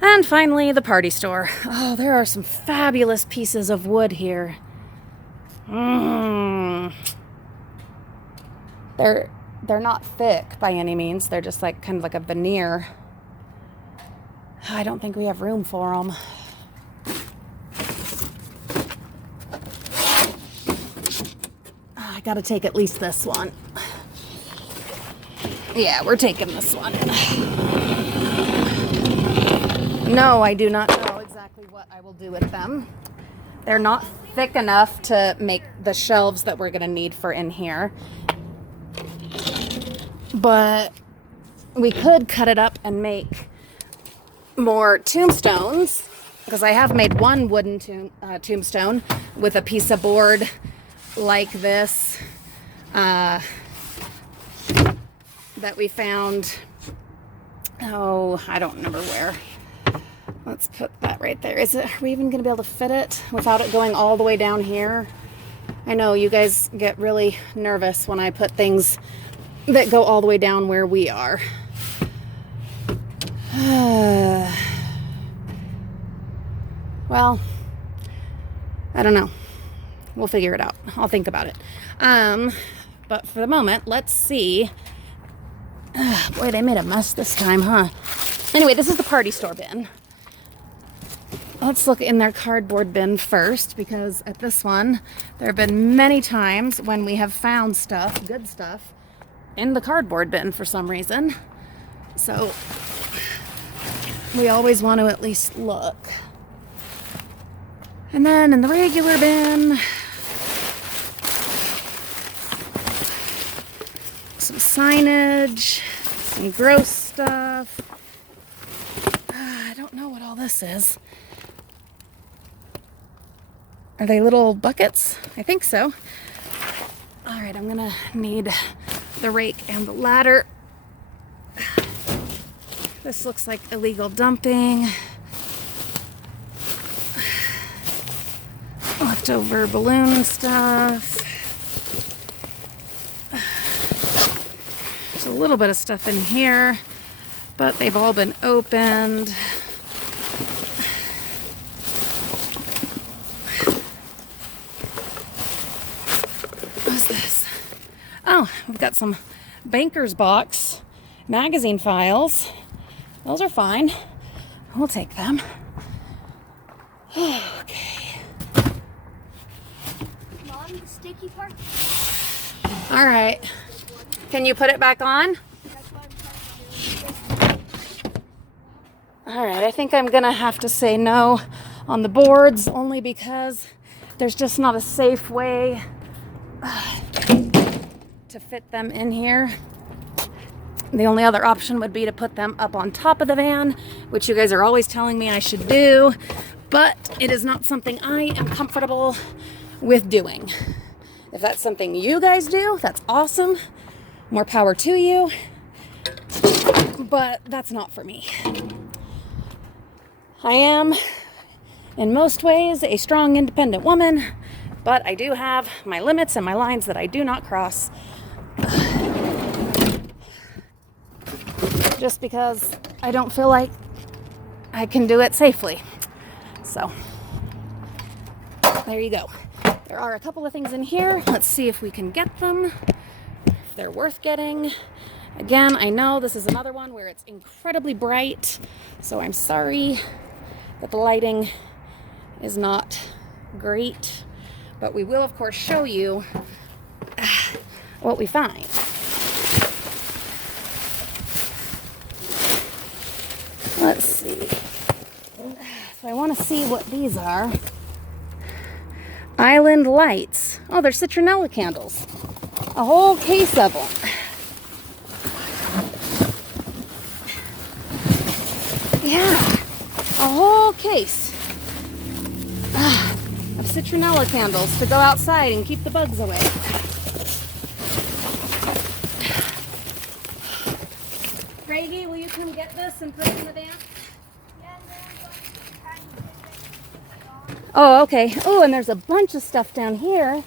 And finally, the party store. Oh, there are some fabulous pieces of wood here. They're not thick by any means. They're just like kind of like a veneer. I don't think we have room for them. I gotta take at least this one. Yeah, we're taking this one. No, I do not know exactly what I will do with them. They're not thick enough to make the shelves that we're gonna need for in here. But we could cut it up and make more tombstones, because I have made one wooden tombstone with a piece of board like this that we found. Oh, I don't remember where. Let's put that right there. Are we even going to be able to fit it without it going all the way down here? I know you guys get really nervous when I put things that go all the way down where we are. Well, I don't know. We'll figure it out. I'll think about it. But for the moment, let's see. Boy, they made a mess this time, huh? Anyway, this is the party store bin. Let's look in their cardboard bin first, because at this one, there have been many times when we have found stuff, good stuff, in the cardboard bin for some reason. So we always want to at least look. And then in the regular bin, some signage, some gross stuff. I don't know what all this is. Are they little buckets? I think so. All right, I'm gonna need the rake and the ladder. This looks like illegal dumping. Leftover balloon stuff. There's a little bit of stuff in here, but they've all been opened. What's this? Oh, we've got some Banker's Box magazine files. Those are fine. We'll take them. Okay. Mom, the sticky part? All right. Can you put it back on? All right, I think I'm gonna have to say no on the boards, only because there's just not a safe way to fit them in here. The only other option would be to put them up on top of the van, which you guys are always telling me I should do, but it is not something I am comfortable with doing. If that's something you guys do, that's awesome. More power to you. But that's not for me. I am, in most ways, a strong, independent woman, but I do have my limits and my lines that I do not cross. Just because I don't feel like I can do it safely. So, there you go. There are a couple of things in here. Let's see if we can get them, if they're worth getting. Again, I know this is another one where it's incredibly bright, so I'm sorry that the lighting is not great, but we will, of course, show you what we find. Let's see. So I want to see what these are. Island lights. Oh, they're citronella candles. A whole case of them. Yeah, a whole case of citronella candles to go outside and keep the bugs away. Craigie, will you come get this and put it in the van? Oh, okay. Oh, and there's a bunch of stuff down here.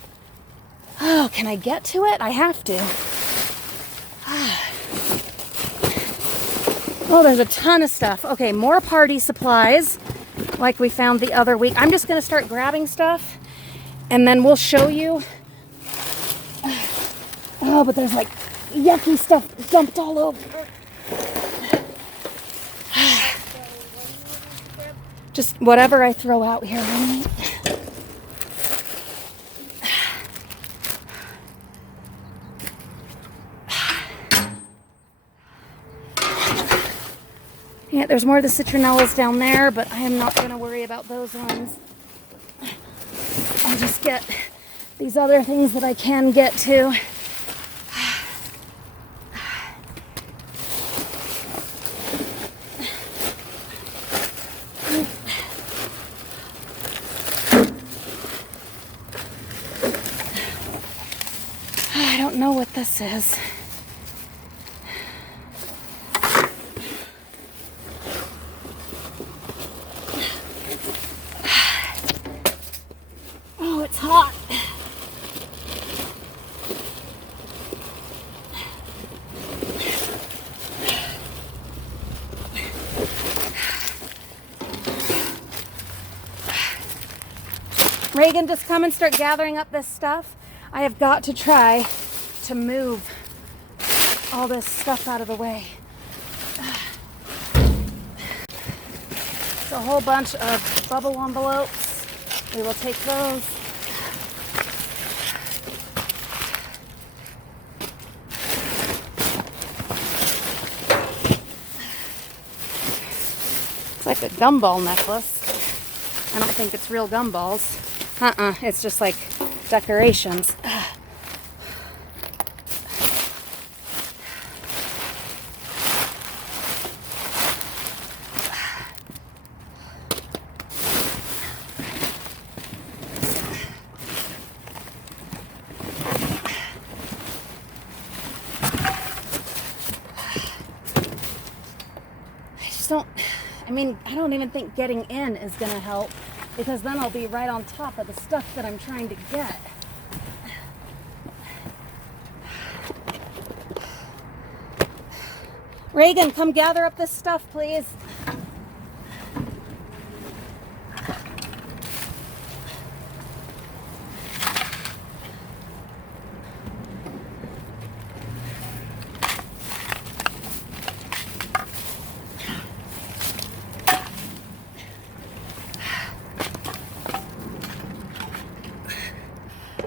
Oh, can I get to it? I have to. Oh, there's a ton of stuff. Okay, more party supplies like we found the other week. I'm just gonna start grabbing stuff and then we'll show you. Oh, but there's like yucky stuff dumped all over. Just whatever I throw out here, honey. Yeah, there's more of the citronellas down there, but I am not going to worry about those ones. I'll just get these other things that I can get to. I don't know what this is. Oh, it's hot. Reagan, just come and start gathering up this stuff. I have got to try to move all this stuff out of the way. It's a whole bunch of bubble envelopes. We will take those. It's like a gumball necklace. I don't think it's real gumballs. It's just like decorations. I don't even think getting in is going to help, because then I'll be right on top of the stuff that I'm trying to get. Reagan, come gather up this stuff, please.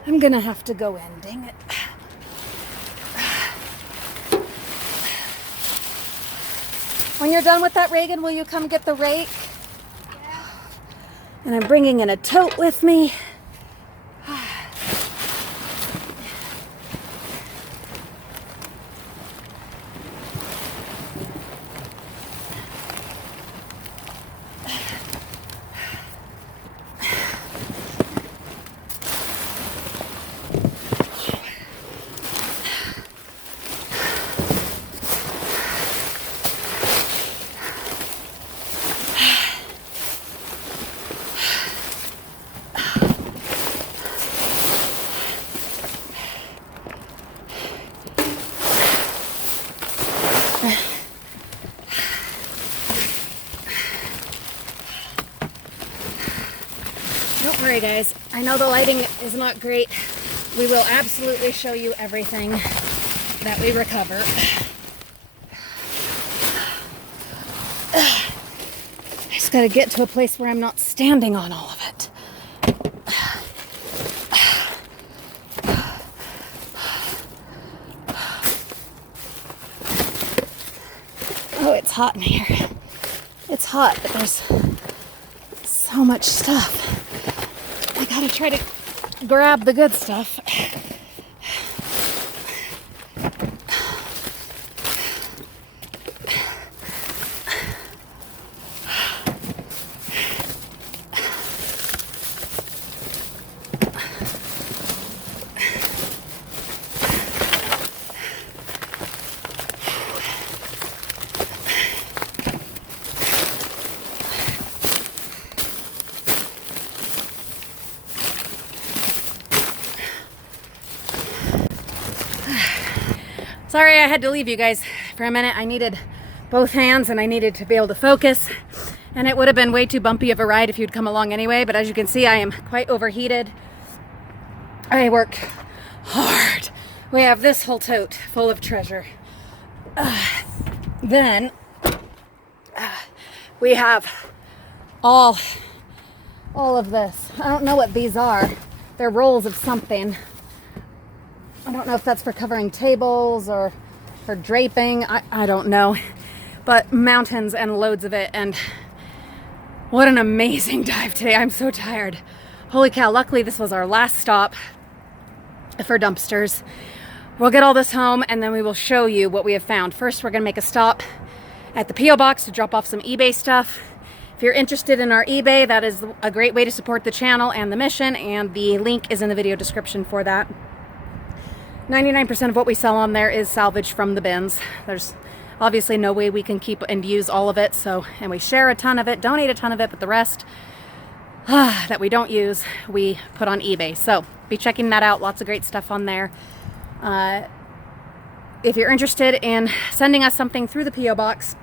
I'm gonna have to go in, dang it. When you're done with that, Reagan, will you come get the rake? Yeah. And I'm bringing in a tote with me. Don't worry, guys. I know the lighting is not great. We will absolutely show you everything that we recover. I just gotta get to a place where I'm not standing on all of it. Oh, it's hot in here. It's hot, but there's so much stuff. I gotta try to grab the good stuff. Sorry I had to leave you guys for a minute. I needed both hands and I needed to be able to focus. And it would have been way too bumpy of a ride if you'd come along anyway. But as you can see, I am quite overheated. I work hard. We have this whole tote full of treasure. Then we have all of this. I don't know what these are. They're rolls of something. I don't know if that's for covering tables or for draping. I don't know. But mountains and loads of it. And what an amazing dive today. I'm so tired. Holy cow. Luckily, this was our last stop for dumpsters. We'll get all this home and then we will show you what we have found. First, we're going to make a stop at the P.O. box to drop off some eBay stuff. If you're interested in our eBay, that is a great way to support the channel and the mission, and the link is in the video description for that. 99% of what we sell on there is salvage from the bins. There's obviously no way we can keep and use all of it, and we share a ton of it, donate a ton of it, but the rest that we don't use, we put on eBay. So be checking that out. Lots of great stuff on there. If you're interested in sending us something through the P.O. box,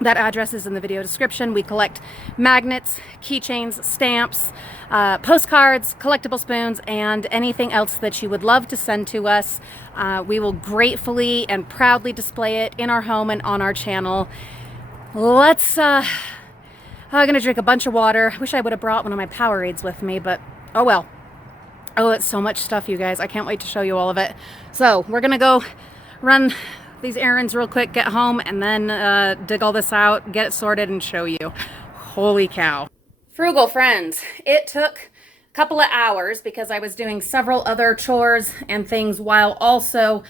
that address is in the video description. We collect magnets, keychains, stamps, postcards, collectible spoons, and anything else that you would love to send to us. We will gratefully and proudly display it in our home and on our channel. I'm gonna drink a bunch of water. I wish I would have brought one of my Powerades with me, but oh well. Oh, it's so much stuff, you guys. I can't wait to show you all of it. So we're gonna go run these errands real quick, get home, and then dig all this out, get it sorted, and show you. Holy cow. Frugal friends, it took a couple of hours because I was doing several other chores and things while also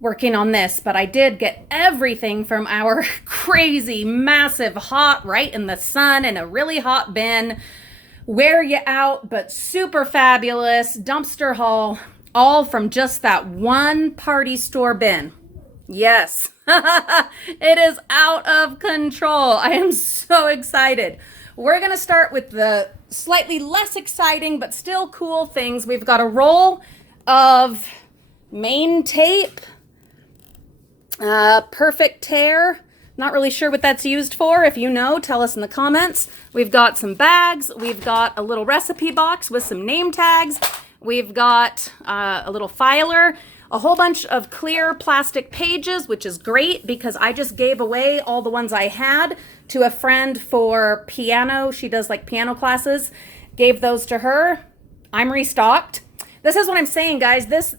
working on this, but I did get everything from our crazy, massive, hot, right in the sun in a really hot bin, wear you out, but super fabulous dumpster haul, all from just that one party store bin. Yes, it is out of control. I am so excited. We're going to start with the slightly less exciting, but still cool things. We've got a roll of main tape, perfect tear. Not really sure what that's used for. If you know, tell us in the comments. We've got some bags. We've got a little recipe box with some name tags. We've got a little filer, a whole bunch of clear plastic pages, which is great because I just gave away all the ones I had to a friend for piano. She does like piano classes. Gave those to her. I'm restocked. This is what I'm saying, guys. This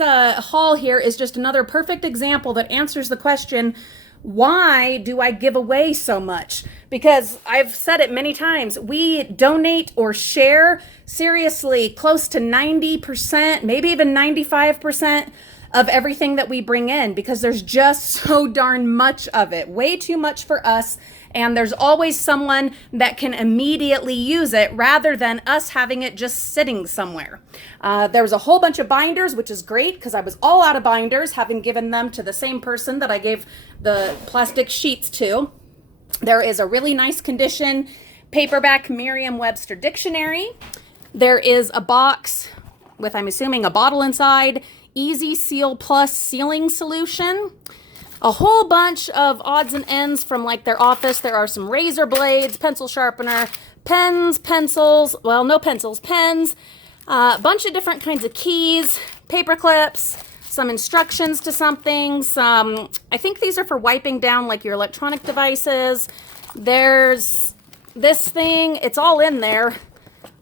haul here is just another perfect example that answers the question, why do I give away so much? Because I've said it many times, we donate or share seriously close to 90%, maybe even 95% of everything that we bring in because there's just so darn much of it, way too much for us. And there's always someone that can immediately use it rather than us having it just sitting somewhere. There was a whole bunch of binders, which is great because I was all out of binders, having given them to the same person that I gave the plastic sheets to. There is a really nice condition paperback Merriam-Webster dictionary. There is a box with, I'm assuming, a bottle inside, Easy Seal Plus sealing solution. A whole bunch of odds and ends from like their office. There are some razor blades, pencil sharpener, pens, pencils, well, no pencils, pens, a bunch of different kinds of keys, paper clips, some instructions to something, some, I think these are for wiping down like your electronic devices. There's this thing, it's all in there.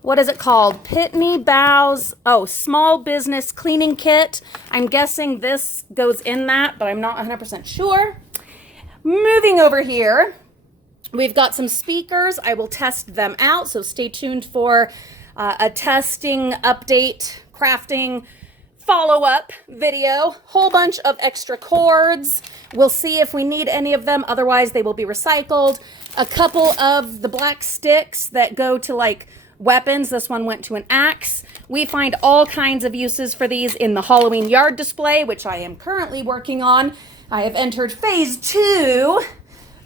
What is it called? Pitney Bowes, small business cleaning kit. I'm guessing this goes in that, but I'm not 100% sure. Moving over here, we've got some speakers. I will test them out, so stay tuned for a testing, update, crafting, follow-up video. Whole bunch of extra cords. We'll see if we need any of them. Otherwise, they will be recycled. A couple of the black sticks that go to like weapons. This one went to an axe. We find all kinds of uses for these in the Halloween yard display, which I am currently working on. I have entered phase 2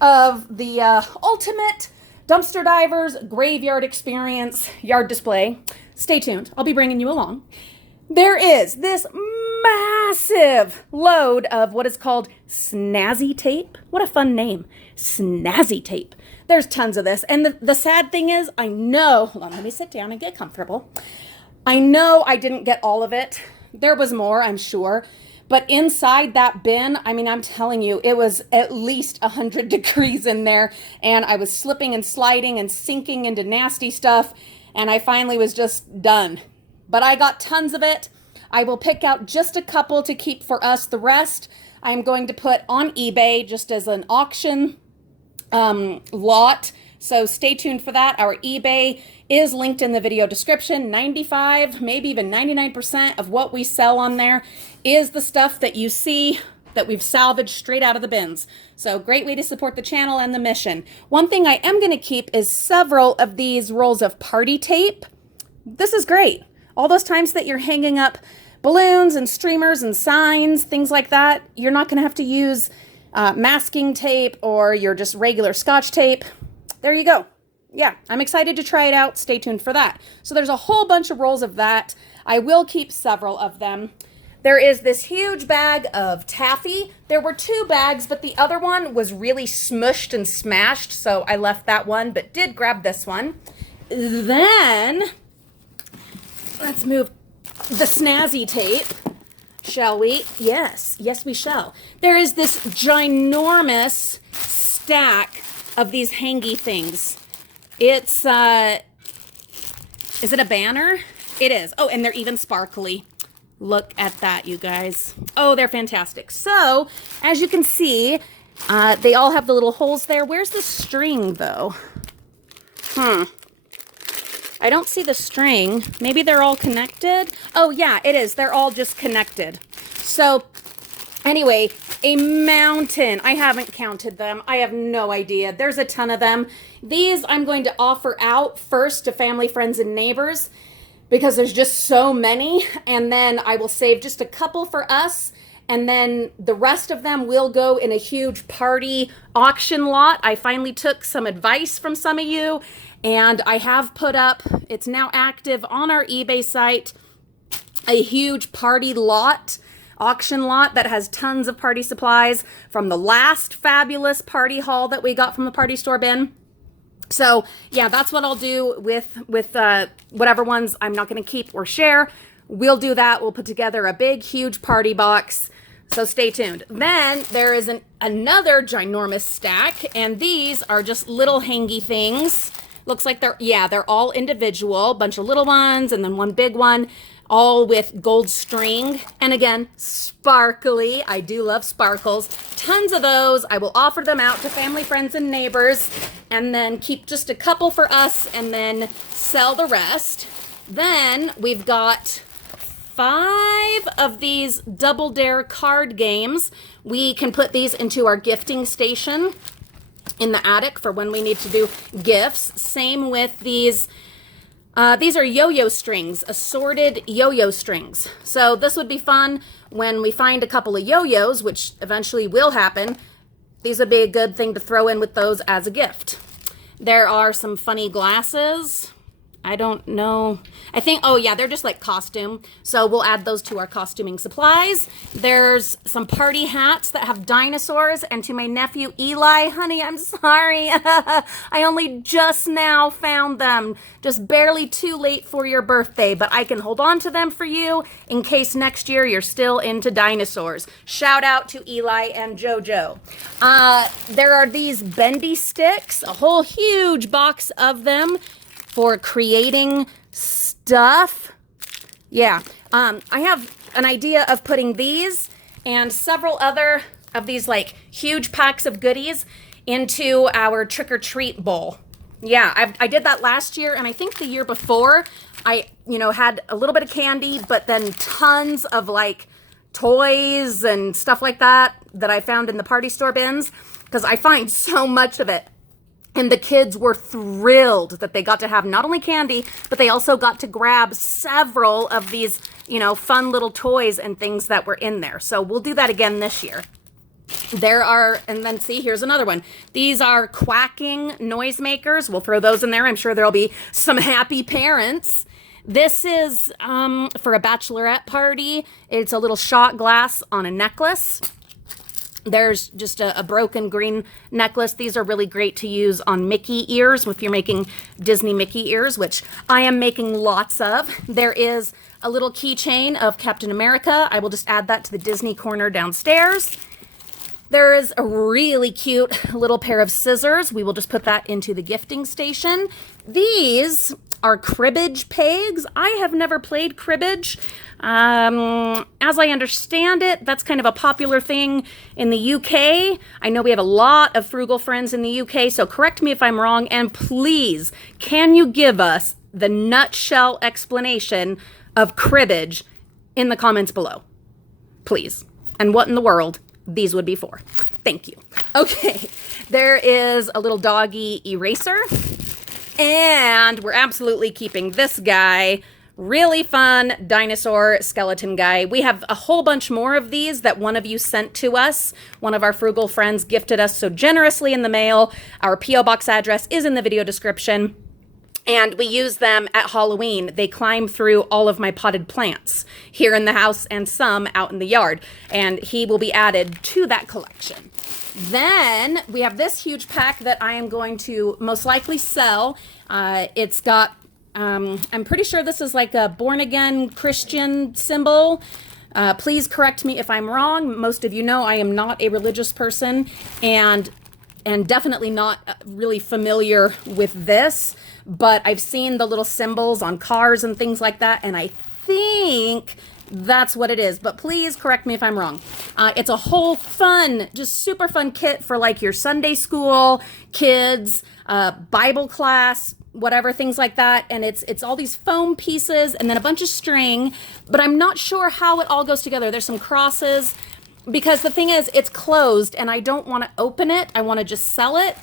of the ultimate dumpster divers graveyard experience yard display. Stay tuned. I'll be bringing you along. there is this massive load of what is called snazzy tape. What a fun name, snazzy tape. There's tons of this. And the sad thing is, I know, hold on, let me sit down and get comfortable. I know I didn't get all of it. There was more, I'm sure. But inside that bin, I mean, I'm telling you, it was at least 100 degrees in there. And I was slipping and sliding and sinking into nasty stuff. And I finally was just done. But I got tons of it. I will pick out just a couple to keep for us. The rest I'm going to put on eBay just as an auction lot. So stay tuned for that. Our eBay is linked in the video description. 95, maybe even 99% of what we sell on there is the stuff that you see that we've salvaged straight out of the bins. So great way to support the channel and the mission. One thing I am going to keep is several of these rolls of party tape. This is great. All those times that you're hanging up balloons and streamers and signs, things like that, you're not going to have to use masking tape or your just regular Scotch tape. There you go. Yeah, I'm excited to try it out. Stay tuned for that. So there's a whole bunch of rolls of that. I will keep several of them. There is this huge bag of taffy. There were 2 bags, but the other one was really smushed and smashed, so I left that one, but did grab this one. Then, let's move the snazzy tape, shall we? Yes, we shall. There is this ginormous stack of these hangy things. It's, is it a banner? It is. Oh, and they're even sparkly. Look at that, you guys. Oh, they're fantastic. So, as you can see, they all have the little holes there. Where's the string, though? I don't see the string. Maybe they're all connected. Oh, yeah, it is. They're all just connected. So, anyway, a mountain. I haven't counted them. I have no idea. There's a ton of them. These I'm going to offer out first to family, friends, and neighbors because there's just so many. And then I will save just a couple for us. And then the rest of them will go in a huge party auction lot. I finally took some advice from some of you, and I have put up, it's now active on our eBay site, a huge party lot, auction lot that has tons of party supplies from the last fabulous party haul that we got from the party store bin. So yeah, that's what I'll do with whatever ones I'm not going to keep or share. We'll do that. We'll put together a big, huge party box. So stay tuned. Then there is another ginormous stack, and these are just little hangy things. Looks like they're all individual, bunch of little ones and then one big one, all with gold string. And again, sparkly. I do love sparkles. Tons of those. I will offer them out to family, friends, and neighbors, and then keep just a couple for us and then sell the rest. Then we've got 5 of these Double Dare card games. We can put these into our gifting station in the attic for when we need to do gifts. Same with these. These are yo-yo strings, assorted yo-yo strings. So this would be fun when we find a couple of yo-yos, which eventually will happen. These would be a good thing to throw in with those as a gift. There are some funny glasses. I don't know. I think, oh yeah, they're just like costume. So we'll add those to our costuming supplies. There's some party hats that have dinosaurs. And to my nephew, Eli, honey, I'm sorry. I only just now found them. Just barely too late for your birthday. But I can hold on to them for you in case next year you're still into dinosaurs. Shout out to Eli and JoJo. There are these bendy sticks. A whole huge box of them for creating stuff. Yeah, I have an idea of putting these and several other of these like huge packs of goodies into our trick-or-treat bowl. Yeah, I did that last year, and I think the year before I, had a little bit of candy, but then tons of like toys and stuff like that I found in the party store bins, because I find so much of it. And the kids were thrilled that they got to have not only candy, but they also got to grab several of these, fun little toys and things that were in there. So we'll do that again this year. There are, and then see, here's another one. These are quacking noisemakers. We'll throw those in there. I'm sure there'll be some happy parents. This is for a bachelorette party. It's a little shot glass on a necklace. There's just a broken green necklace. These are really great to use on Mickey ears if you're making Disney Mickey ears, which I am making lots of. There is a little keychain of Captain America. I will just add that to the Disney corner downstairs. There is a really cute little pair of scissors. We will just put that into the gifting station. These are cribbage pegs. I have never played cribbage. As I understand it, that's kind of a popular thing in the UK. I know we have a lot of frugal friends in the UK, so correct me if I'm wrong. And please, can you give us the nutshell explanation of cribbage in the comments below? Please. And what in the world these would be for. Thank you. Okay, there is a little doggy eraser. And we're absolutely keeping this guy. Really fun dinosaur skeleton guy. We have a whole bunch more of these that one of you sent to us. One of our frugal friends gifted us so generously in the mail. Our P.O. box address is in the video description. And we use them at Halloween. They climb through all of my potted plants here in the house and some out in the yard. And he will be added to that collection. Then we have this huge pack that I am going to most likely sell. It's got, I'm pretty sure this is like a born-again Christian symbol. Please correct me if I'm wrong. Most of you know I am not a religious person and definitely not really familiar with this. But I've seen the little symbols on cars and things like that, and I think that's what it is. But please correct me if I'm wrong. It's a whole fun, just super fun kit for like your Sunday school, kids, Bible class, whatever, things like that. And it's all these foam pieces and then a bunch of string, but I'm not sure how it all goes together. There's some crosses because the thing is it's closed and I don't want to open it. I want to just sell it.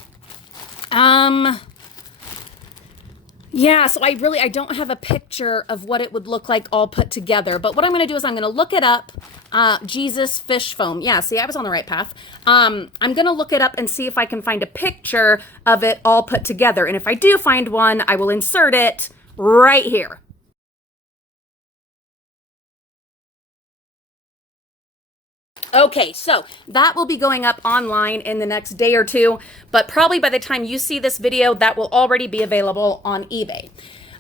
Yeah, so I don't have a picture of what it would look like all put together. But what I'm going to do is I'm going to look it up. Jesus fish foam. Yeah, see, I was on the right path. I'm going to look it up and see if I can find a picture of it all put together. And if I do find one, I will insert it right here. Okay, so that will be going up online in the next day or two, but probably by the time you see this video, that will already be available on eBay.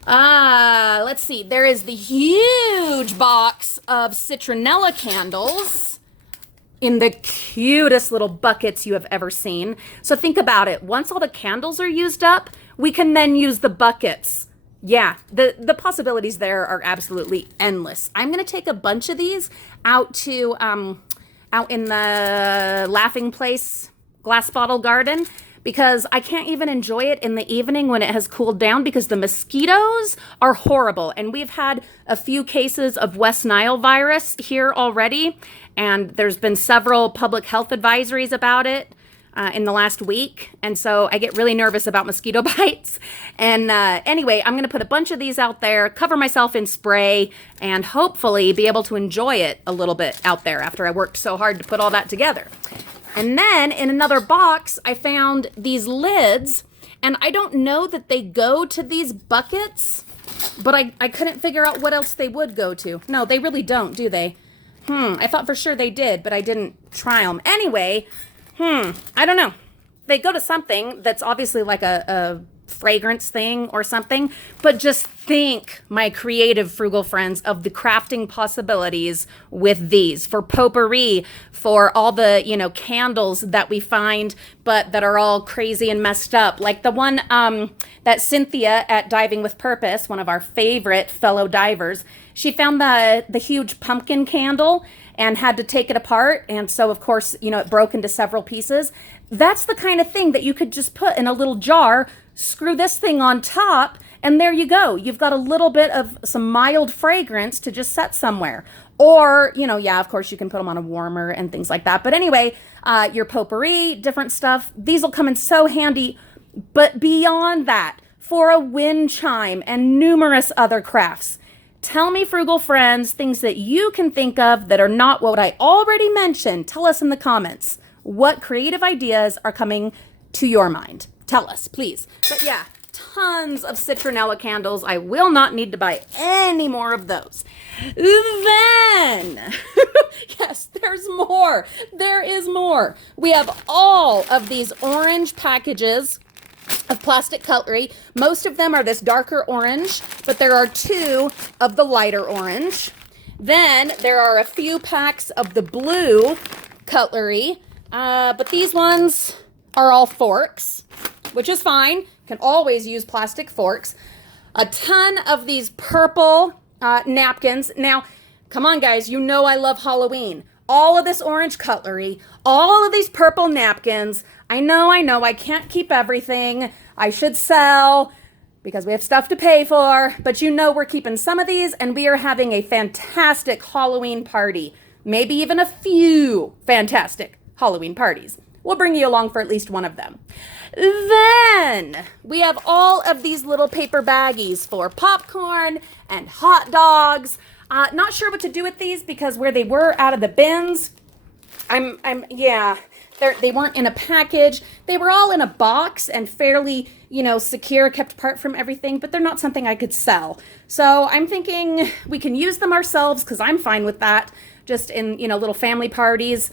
Let's see. There is the huge box of citronella candles in the cutest little buckets you have ever seen. So think about it. Once all the candles are used up, we can then use the buckets. Yeah, the possibilities there are absolutely endless. I'm going to take a bunch of these out to out in the Laughing Place glass bottle garden because I can't even enjoy it in the evening when it has cooled down because the mosquitoes are horrible. And we've had a few cases of West Nile virus here already, and there's been several public health advisories about it in the last week. And so I get really nervous about mosquito bites. And anyway, I'm going to put a bunch of these out there, cover myself in spray, and hopefully be able to enjoy it a little bit out there after I worked so hard to put all that together. And then in another box, I found these lids, and I don't know that they go to these buckets, but I couldn't figure out what else they would go to. No, they really don't, do they? I thought for sure they did, but I didn't try them. Anyway, I don't know. They go to something that's obviously like a fragrance thing or something, but just think, my creative frugal friends, of the crafting possibilities with these for potpourri, for all the, candles that we find, but that are all crazy and messed up. Like the one that Cynthia at Diving with Purpose, one of our favorite fellow divers, she found the huge pumpkin candle and had to take it apart. And so, of course, it broke into several pieces. That's the kind of thing that you could just put in a little jar, screw this thing on top, and there you go. You've got a little bit of some mild fragrance to just set somewhere. Or, of course, you can put them on a warmer and things like that. But anyway, your potpourri, different stuff, these will come in so handy. But beyond that, for a wind chime and numerous other crafts. Tell me, frugal friends, things that you can think of that are not what I already mentioned. Tell us in the comments what creative ideas are coming to your mind. Tell us, please. But yeah, tons of citronella candles. I will not need to buy any more of those. Then, yes, there's more. There is more. We have all of these orange packages of plastic cutlery. Most of them are this darker orange, but there are 2 of the lighter orange. Then there are a few packs of the blue cutlery, but these ones are all forks, which is fine. Can always use plastic forks. A ton of these purple napkins. Now, come on guys, you know I love Halloween. All of this orange cutlery, all of these purple napkins. I know, I can't keep everything. I should sell because we have stuff to pay for, but you know we're keeping some of these and we are having a fantastic Halloween party. Maybe even a few fantastic Halloween parties. We'll bring you along for at least one of them. Then we have all of these little paper baggies for popcorn and hot dogs. Not sure what to do with these because where they were out of the bins, they weren't in a package. They were all in a box and fairly, secure, kept apart from everything, but they're not something I could sell. So I'm thinking we can use them ourselves because I'm fine with that, just in, little family parties.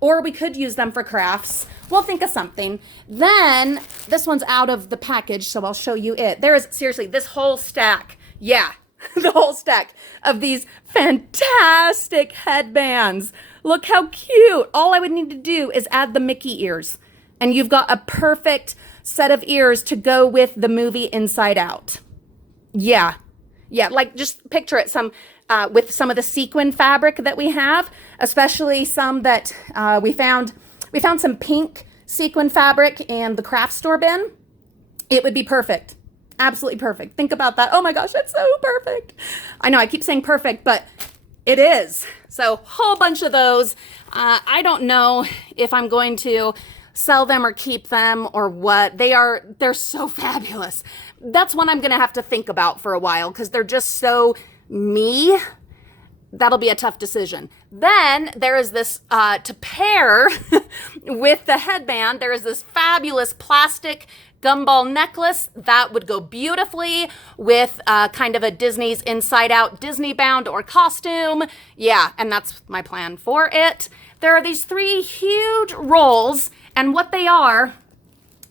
Or we could use them for crafts. We'll think of something. Then this one's out of the package, so I'll show you it. There is seriously this whole stack. Yeah, the whole stack of these fantastic headbands. Look how cute. All I would need to do is add the Mickey ears, and you've got a perfect set of ears to go with the movie Inside Out. Yeah, like just picture it with some of the sequin fabric that we have, especially some that we found some pink sequin fabric in the craft store bin. It would be perfect. Absolutely perfect. Think about that. Oh my gosh, that's so perfect. I know I keep saying perfect, but it is. So whole bunch of those. I don't know if I'm going to sell them or keep them or what. They're so fabulous. That's one I'm going to have to think about for a while because they're just so me. That'll be a tough decision. Then there is this, to pair with the headband, there is this fabulous plastic gumball necklace that would go beautifully with kind of a Disney's Inside Out Disney bound or costume. Yeah, and that's my plan for it. There are these 3 huge rolls, and what they are,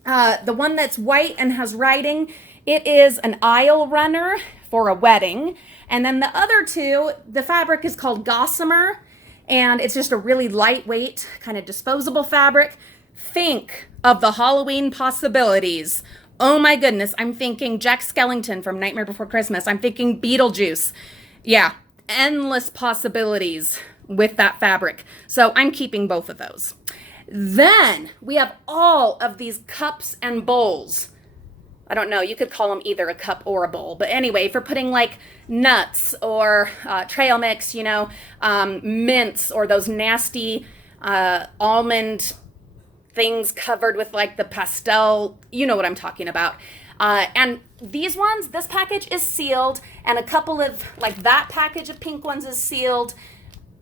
the one that's white and has writing, it is an aisle runner for a wedding. And then the other 2, the fabric is called gossamer, and it's just a really lightweight kind of disposable fabric. Think of the Halloween possibilities. Oh my goodness, I'm thinking Jack Skellington from Nightmare Before Christmas. I'm thinking Beetlejuice. Yeah, endless possibilities with that fabric. So I'm keeping both of those. Then we have all of these cups and bowls. I don't know, you could call them either a cup or a bowl. But anyway, for putting like nuts or trail mix, mints or those nasty almond things covered with like the pastel, you know what I'm talking about. And these ones, this package is sealed, and a couple of like that package of pink ones is sealed.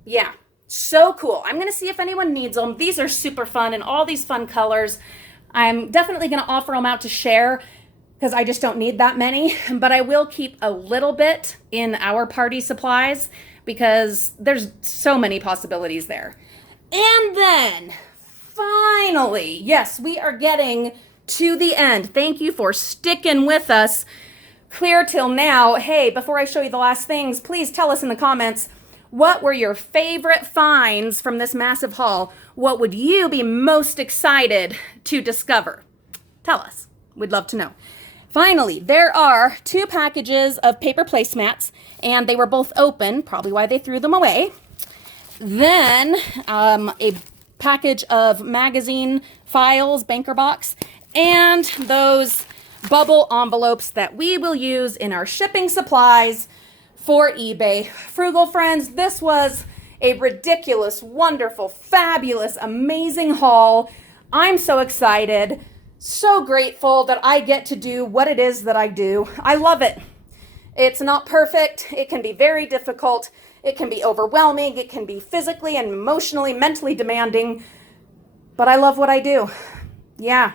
Yeah, so cool. I'm going to see if anyone needs them. These are super fun and all these fun colors. I'm definitely going to offer them out to share because I just don't need that many, but I will keep a little bit in our party supplies because there's so many possibilities there. And then finally, yes, we are getting to the end. Thank you for sticking with us clear till now. Hey, before I show you the last things, please tell us in the comments, what were your favorite finds from this massive haul? What would you be most excited to discover? Tell us. We'd love to know. Finally, there are 2 packages of paper placemats, and they were both open, probably why they threw them away. Then a package of magazine files, banker box, and those bubble envelopes that we will use in our shipping supplies for eBay. Frugal friends, this was a ridiculous, wonderful, fabulous, amazing haul. I'm so excited. So grateful that I get to do what it is that I do. I love it. It's not perfect. It can be very difficult. It can be overwhelming. It can be physically and emotionally, mentally demanding. But I love what I do. Yeah.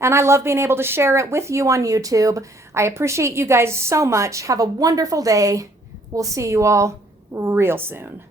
and I love being able to share it with you on YouTube. I appreciate you guys so much. Have a wonderful day. We'll see you all real soon.